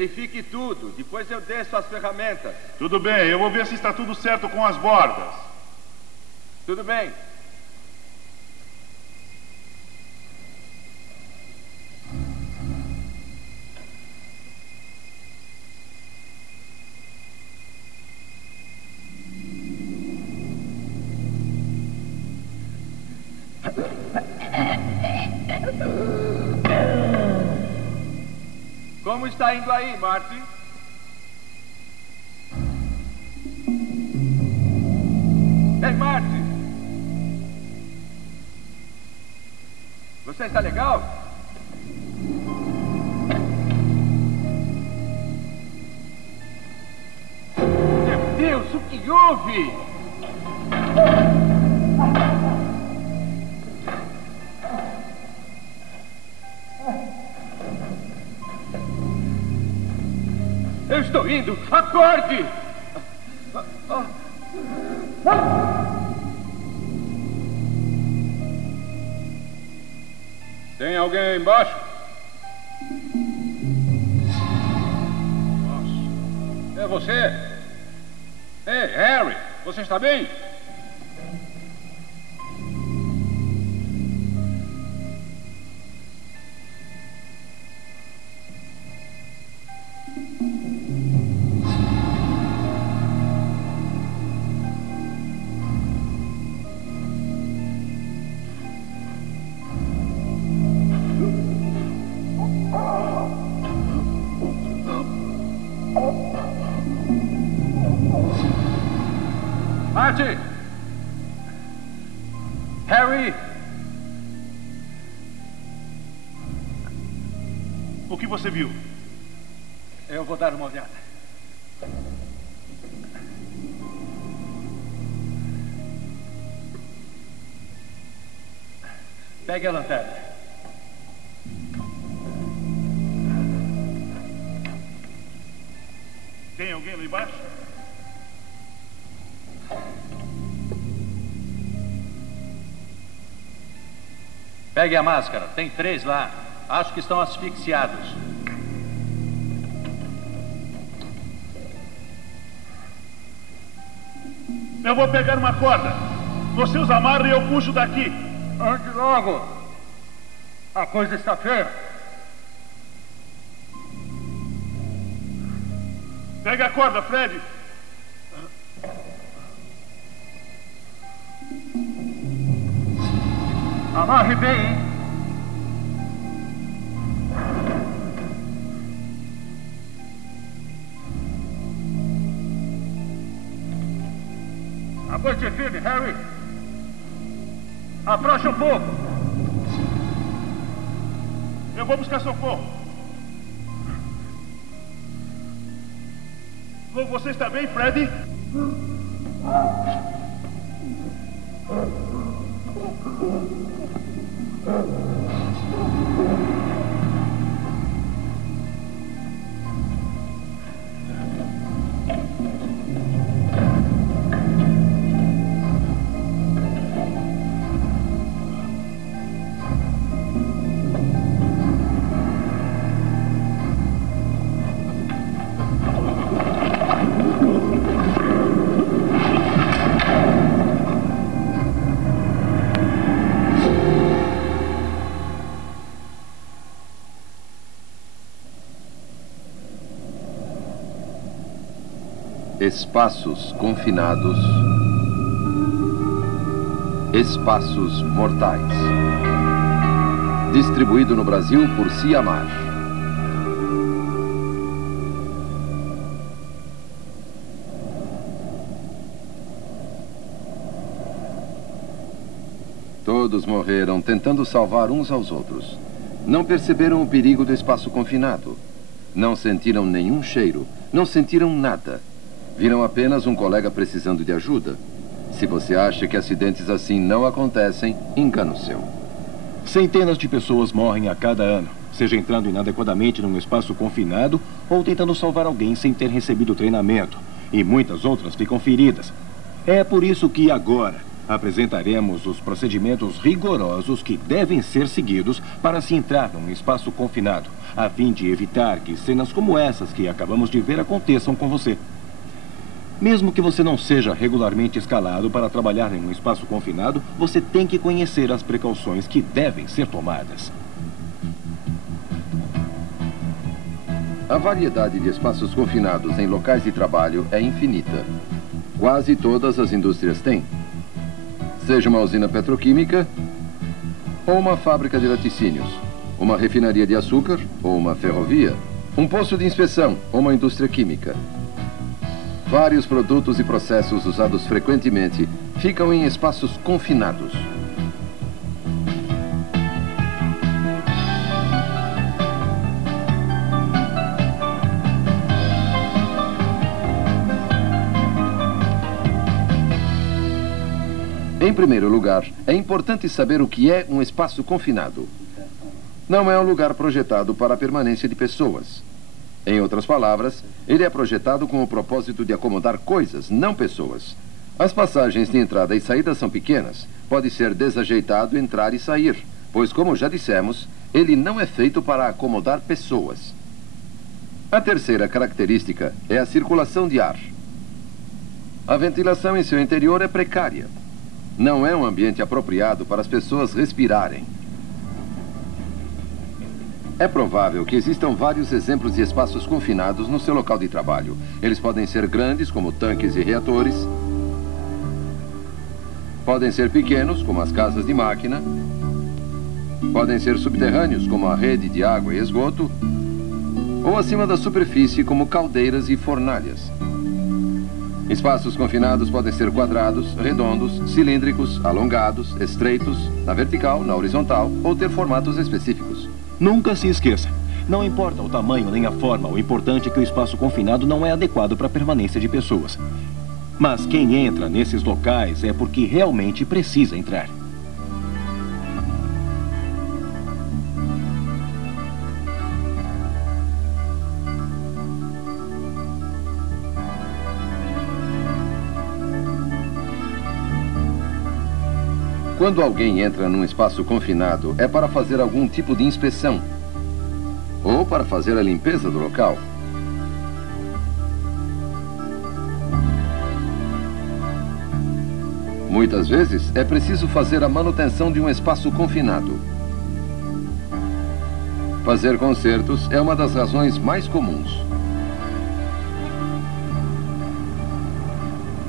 Verifique tudo. Depois eu desço as ferramentas. Tudo bem, eu vou ver se está tudo certo com as bordas. Tudo bem. Como está indo aí, Marty? Ei, Marty! Você está legal? Meu Deus, o que houve? Eu estou indo! Acorde! Tem alguém aí embaixo? Nossa. É você? Ei, Harry, você está bem? Marty! Harry! O que você viu? Eu vou dar uma olhada. Pegue a lanterna. Tem alguém lá embaixo? Pegue a máscara. Tem 3 lá. Acho que estão asfixiados. Eu vou pegar uma corda. Você os amarra e eu puxo daqui. Ande logo. A coisa está feia. Pega a corda, Fred. Amarre bem, hein? Aguente firme, Harry. Afrouxa um pouco. Eu vou buscar socorro. Você está bem, Fred? Espaços confinados, espaços mortais. Distribuído no Brasil por Ciamar. Todos morreram tentando salvar uns aos outros. Não perceberam o perigo do espaço confinado. Não sentiram nenhum cheiro, não sentiram nada. Viram apenas um colega precisando de ajuda. Se você acha que acidentes assim não acontecem, engano seu. Centenas de pessoas morrem a cada ano, seja entrando inadequadamente num espaço confinado ou tentando salvar alguém sem ter recebido treinamento. E muitas outras ficam feridas. É por isso que agora, Apresentaremos os procedimentos rigorosos que devem ser seguidos para se entrar num espaço confinado, a fim de evitar que cenas como essas que acabamos de ver aconteçam com você. Mesmo que você não seja regularmente escalado para trabalhar em um espaço confinado, você tem que conhecer as precauções que devem ser tomadas. A variedade de espaços confinados em locais de trabalho é infinita. Quase todas as indústrias têm. Seja uma usina petroquímica ou uma fábrica de laticínios, uma refinaria de açúcar ou uma ferrovia, um posto de inspeção ou uma indústria química. Vários produtos e processos usados frequentemente ficam em espaços confinados. Em primeiro lugar, é importante saber o que é um espaço confinado. Não é um lugar projetado para a permanência de pessoas. Em outras palavras, ele é projetado com o propósito de acomodar coisas, não pessoas. As passagens de entrada e saída são pequenas. Pode ser desajeitado entrar e sair, pois, como já dissemos, ele não é feito para acomodar pessoas. A terceira característica é a circulação de ar. A ventilação em seu interior é precária. Não é um ambiente apropriado para as pessoas respirarem. É provável que existam vários exemplos de espaços confinados no seu local de trabalho. Eles podem ser grandes, como tanques e reatores. Podem ser pequenos, como as casas de máquina. Podem ser subterrâneos, como a rede de água e esgoto. Ou acima da superfície, como caldeiras e fornalhas. Espaços confinados podem ser quadrados, redondos, cilíndricos, alongados, estreitos, na vertical, na horizontal, ou ter formatos específicos. Nunca se esqueça, não importa o tamanho nem a forma, o importante é que o espaço confinado não é adequado para a permanência de pessoas. Mas quem entra nesses locais é porque realmente precisa entrar. Quando alguém entra num espaço confinado, é para fazer algum tipo de inspeção ou para fazer a limpeza do local. Muitas vezes, é preciso fazer a manutenção de um espaço confinado. Fazer consertos é uma das razões mais comuns.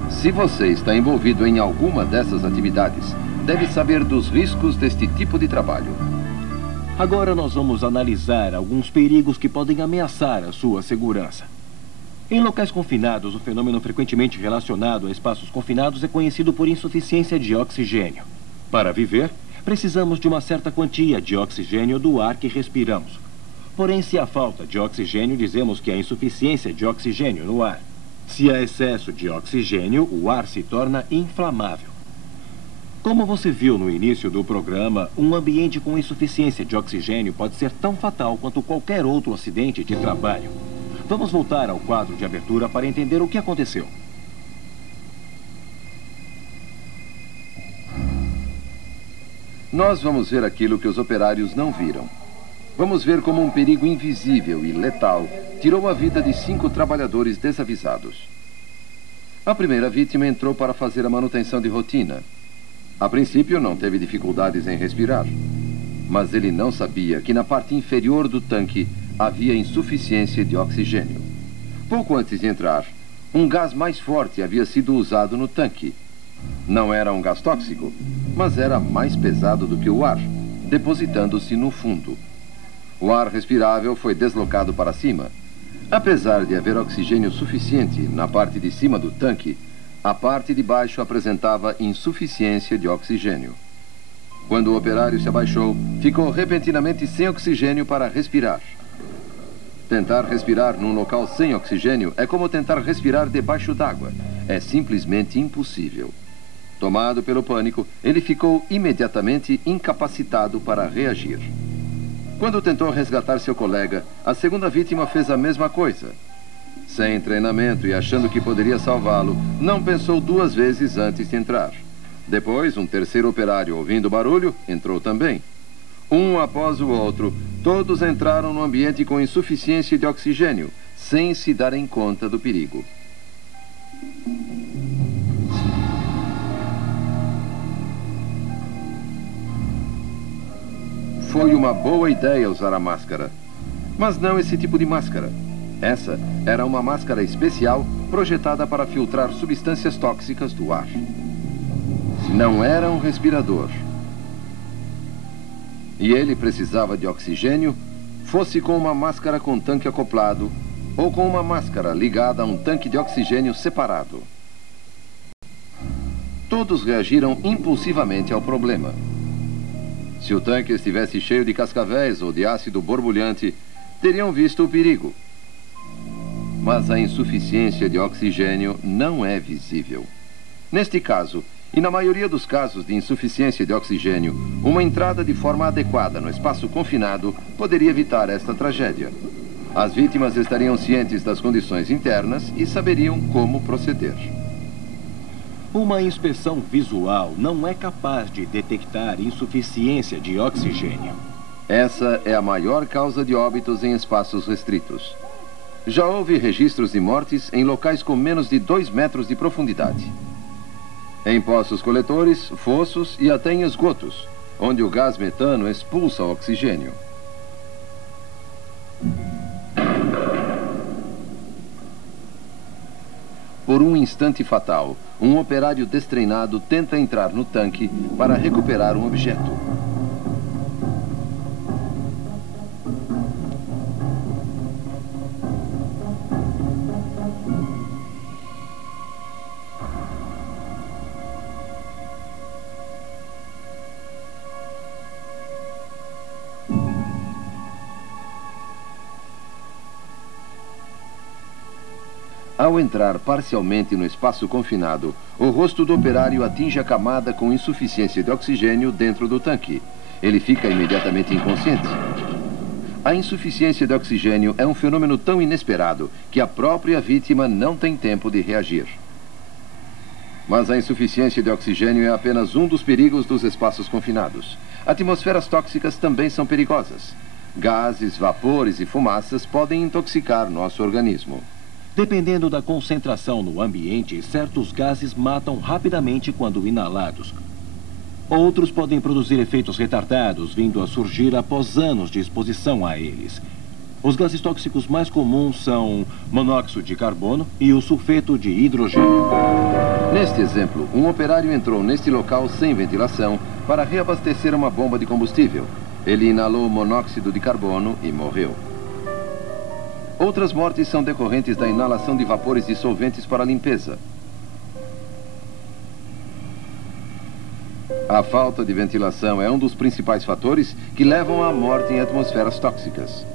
Se você está envolvido em alguma dessas atividades, deve saber dos riscos deste tipo de trabalho. Agora nós vamos analisar alguns perigos que podem ameaçar a sua segurança. Em locais confinados, o fenômeno frequentemente relacionado a espaços confinados é conhecido por insuficiência de oxigênio. Para viver, precisamos de uma certa quantia de oxigênio do ar que respiramos. Porém, se há falta de oxigênio, dizemos que há insuficiência de oxigênio no ar. Se há excesso de oxigênio, o ar se torna inflamável. Como você viu no início do programa, um ambiente com insuficiência de oxigênio pode ser tão fatal quanto qualquer outro acidente de trabalho. Vamos voltar ao quadro de abertura para entender o que aconteceu. Nós vamos ver aquilo que os operários não viram. Vamos ver como um perigo invisível e letal tirou a vida de 5 trabalhadores desavisados. A primeira vítima entrou para fazer a manutenção de rotina. A princípio, não teve dificuldades em respirar. Mas ele não sabia que na parte inferior do tanque havia insuficiência de oxigênio. Pouco antes de entrar, um gás mais forte havia sido usado no tanque. Não era um gás tóxico, mas era mais pesado do que o ar, depositando-se no fundo. O ar respirável foi deslocado para cima. Apesar de haver oxigênio suficiente na parte de cima do tanque, a parte de baixo apresentava insuficiência de oxigênio. Quando o operário se abaixou, ficou repentinamente sem oxigênio para respirar. Tentar respirar num local sem oxigênio é como tentar respirar debaixo d'água. É simplesmente impossível. Tomado pelo pânico, ele ficou imediatamente incapacitado para reagir. Quando tentou resgatar seu colega, a segunda vítima fez a mesma coisa. Sem treinamento e achando que poderia salvá-lo, não pensou 2 vezes antes de entrar. Depois, um terceiro operário, ouvindo barulho, entrou também. Um após o outro, todos entraram no ambiente com insuficiência de oxigênio, sem se darem conta do perigo. Foi uma boa ideia usar a máscara. Mas não esse tipo de máscara. Essa era uma máscara especial projetada para filtrar substâncias tóxicas do ar. Não era um respirador. E ele precisava de oxigênio, fosse com uma máscara com tanque acoplado ou com uma máscara ligada a um tanque de oxigênio separado. Todos reagiram impulsivamente ao problema. Se o tanque estivesse cheio de cascavéis ou de ácido borbulhante, teriam visto o perigo. Mas a insuficiência de oxigênio não é visível. Neste caso, e na maioria dos casos de insuficiência de oxigênio, uma entrada de forma adequada no espaço confinado poderia evitar esta tragédia. As vítimas estariam cientes das condições internas e saberiam como proceder. Uma inspeção visual não é capaz de detectar insuficiência de oxigênio. Essa é a maior causa de óbitos em espaços restritos. Já houve registros de mortes em locais com menos de 2 metros de profundidade. Em poços coletores, fossos e até em esgotos, onde o gás metano expulsa o oxigênio. Por um instante fatal, um operário destreinado tenta entrar no tanque para recuperar um objeto. Ao entrar parcialmente no espaço confinado, o rosto do operário atinge a camada com insuficiência de oxigênio dentro do tanque. Ele fica imediatamente inconsciente. A insuficiência de oxigênio é um fenômeno tão inesperado que a própria vítima não tem tempo de reagir. Mas a insuficiência de oxigênio é apenas um dos perigos dos espaços confinados. Atmosferas tóxicas também são perigosas. Gases, vapores e fumaças podem intoxicar nosso organismo. Dependendo da concentração no ambiente, certos gases matam rapidamente quando inalados. Outros podem produzir efeitos retardados, vindo a surgir após anos de exposição a eles. Os gases tóxicos mais comuns são monóxido de carbono e o sulfeto de hidrogênio. Neste exemplo, um operário entrou neste local sem ventilação para reabastecer uma bomba de combustível. Ele inalou monóxido de carbono e morreu. Outras mortes são decorrentes da inalação de vapores dissolventes para a limpeza. A falta de ventilação é um dos principais fatores que levam à morte em atmosferas tóxicas.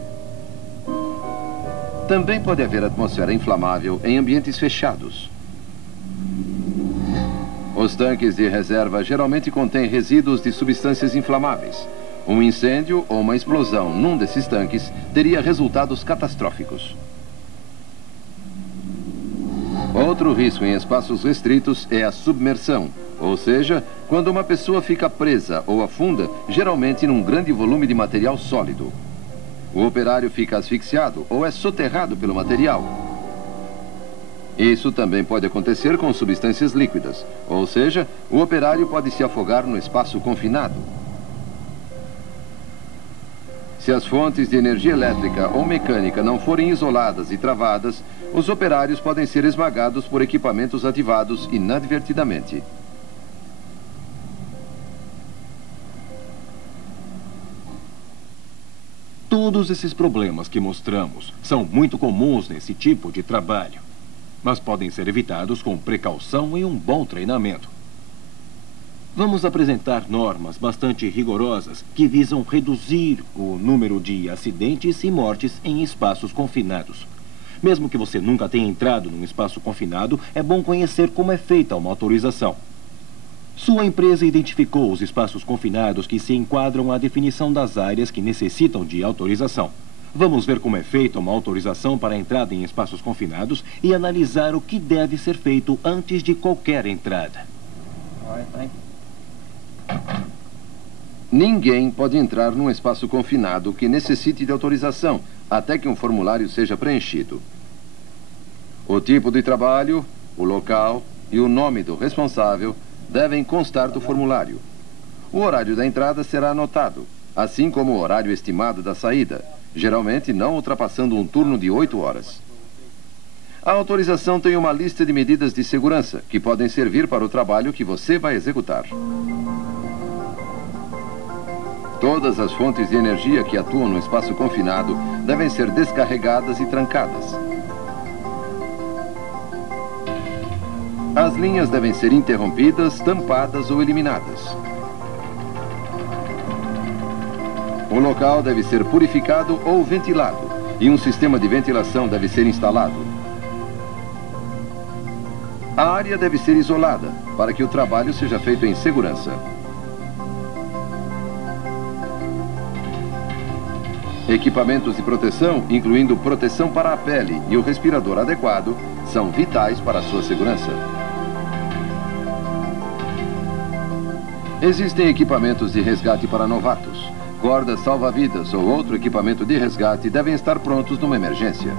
Também pode haver atmosfera inflamável em ambientes fechados. Os tanques de reserva geralmente contêm resíduos de substâncias inflamáveis. Um incêndio ou uma explosão num desses tanques teria resultados catastróficos. Outro risco em espaços restritos é a submersão, ou seja, quando uma pessoa fica presa ou afunda, geralmente num grande volume de material sólido. O operário fica asfixiado ou é soterrado pelo material. Isso também pode acontecer com substâncias líquidas, ou seja, o operário pode se afogar no espaço confinado. Se as fontes de energia elétrica ou mecânica não forem isoladas e travadas, os operários podem ser esmagados por equipamentos ativados inadvertidamente. Todos esses problemas que mostramos são muito comuns nesse tipo de trabalho, mas podem ser evitados com precaução e um bom treinamento. Vamos apresentar normas bastante rigorosas que visam reduzir o número de acidentes e mortes em espaços confinados. Mesmo que você nunca tenha entrado num espaço confinado, é bom conhecer como é feita uma autorização. Sua empresa identificou os espaços confinados que se enquadram à definição das áreas que necessitam de autorização. Vamos ver como é feita uma autorização para a entrada em espaços confinados e analisar o que deve ser feito antes de qualquer entrada. Ninguém pode entrar num espaço confinado que necessite de autorização até que um formulário seja preenchido. O tipo de trabalho, o local e o nome do responsável devem constar do formulário. O horário da entrada será anotado, assim como o horário estimado da saída, geralmente não ultrapassando um turno de 8 horas. A autorização tem uma lista de medidas de segurança que podem servir para o trabalho que você vai executar. Todas as fontes de energia que atuam no espaço confinado devem ser descarregadas e trancadas. As linhas devem ser interrompidas, tampadas ou eliminadas. O local deve ser purificado ou ventilado e um sistema de ventilação deve ser instalado. A área deve ser isolada para que o trabalho seja feito em segurança. Equipamentos de proteção, incluindo proteção para a pele e o respirador adequado, são vitais para a sua segurança. Existem equipamentos de resgate para novatos. Cordas salva-vidas ou outro equipamento de resgate devem estar prontos numa emergência.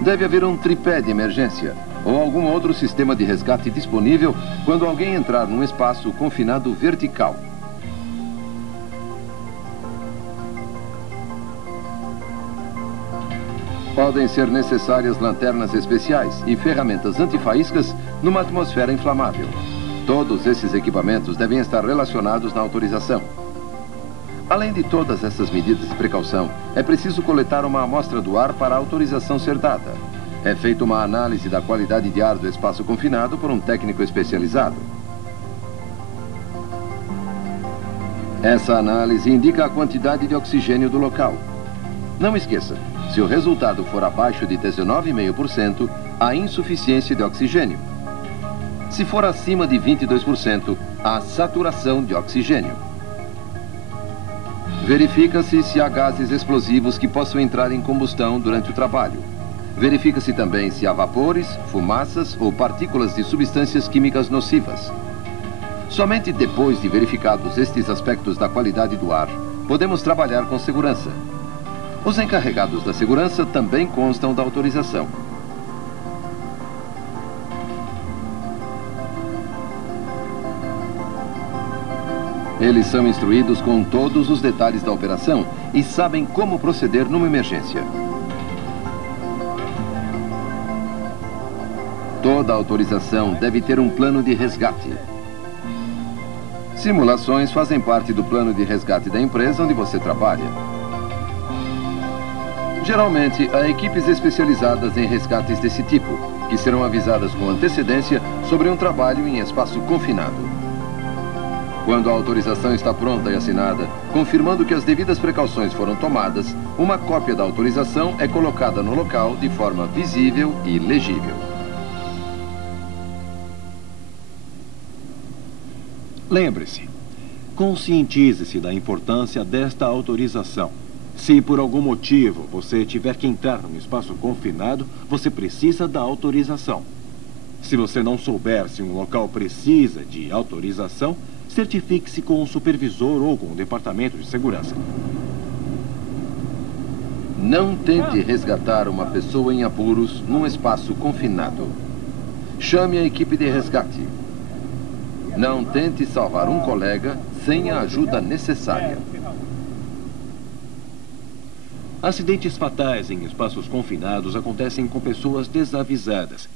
Deve haver um tripé de emergência ou algum outro sistema de resgate disponível quando alguém entrar num espaço confinado vertical. Podem ser necessárias lanternas especiais e ferramentas antifaíscas numa atmosfera inflamável. Todos esses equipamentos devem estar relacionados na autorização. Além de todas essas medidas de precaução, é preciso coletar uma amostra do ar para a autorização ser dada. É feita uma análise da qualidade de ar do espaço confinado por um técnico especializado. Essa análise indica a quantidade de oxigênio do local. Não esqueça, se o resultado for abaixo de 19,5%, há insuficiência de oxigênio. Se for acima de 22%, há saturação de oxigênio. Verifica-se se há gases explosivos que possam entrar em combustão durante o trabalho. Verifica-se também se há vapores, fumaças ou partículas de substâncias químicas nocivas. Somente depois de verificados estes aspectos da qualidade do ar, podemos trabalhar com segurança. Os encarregados da segurança também constam da autorização. Eles são instruídos com todos os detalhes da operação e sabem como proceder numa emergência. Toda autorização deve ter um plano de resgate. Simulações fazem parte do plano de resgate da empresa onde você trabalha. Geralmente, há equipes especializadas em resgates desse tipo, que serão avisadas com antecedência sobre um trabalho em espaço confinado. Quando a autorização está pronta e assinada, confirmando que as devidas precauções foram tomadas, uma cópia da autorização é colocada no local de forma visível e legível. Lembre-se, conscientize-se da importância desta autorização. Se por algum motivo você tiver que entrar num espaço confinado, você precisa da autorização. Se você não souber se um local precisa de autorização, certifique-se com um supervisor ou com o departamento de segurança. Não tente resgatar uma pessoa em apuros num espaço confinado. Chame a equipe de resgate. Não tente salvar um colega sem a ajuda necessária. Acidentes fatais em espaços confinados acontecem com pessoas desavisadas.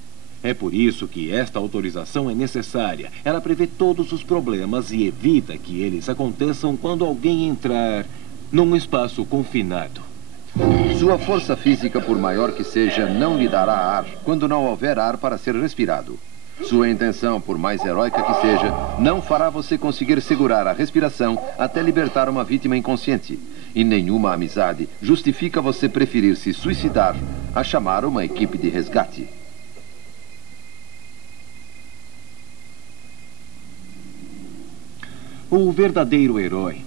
É por isso que esta autorização é necessária. Ela prevê todos os problemas e evita que eles aconteçam quando alguém entrar num espaço confinado. Sua força física, por maior que seja, não lhe dará ar quando não houver ar para ser respirado. Sua intenção, por mais heróica que seja, não fará você conseguir segurar a respiração até libertar uma vítima inconsciente. E nenhuma amizade justifica você preferir se suicidar a chamar uma equipe de resgate. O verdadeiro herói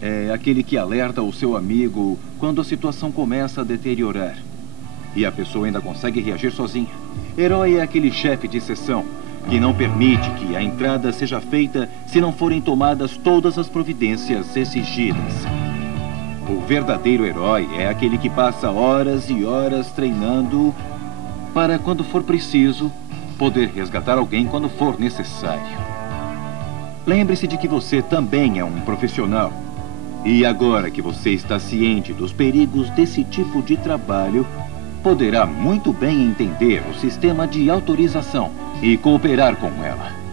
é aquele que alerta o seu amigo quando a situação começa a deteriorar. E a pessoa ainda consegue reagir sozinha. Herói é aquele chefe de seção que não permite que a entrada seja feita se não forem tomadas todas as providências exigidas. O verdadeiro herói é aquele que passa horas e horas treinando para, quando for preciso, poder resgatar alguém quando for necessário. Lembre-se de que você também é um profissional. E agora que você está ciente dos perigos desse tipo de trabalho, poderá muito bem entender o sistema de autorização e cooperar com ela.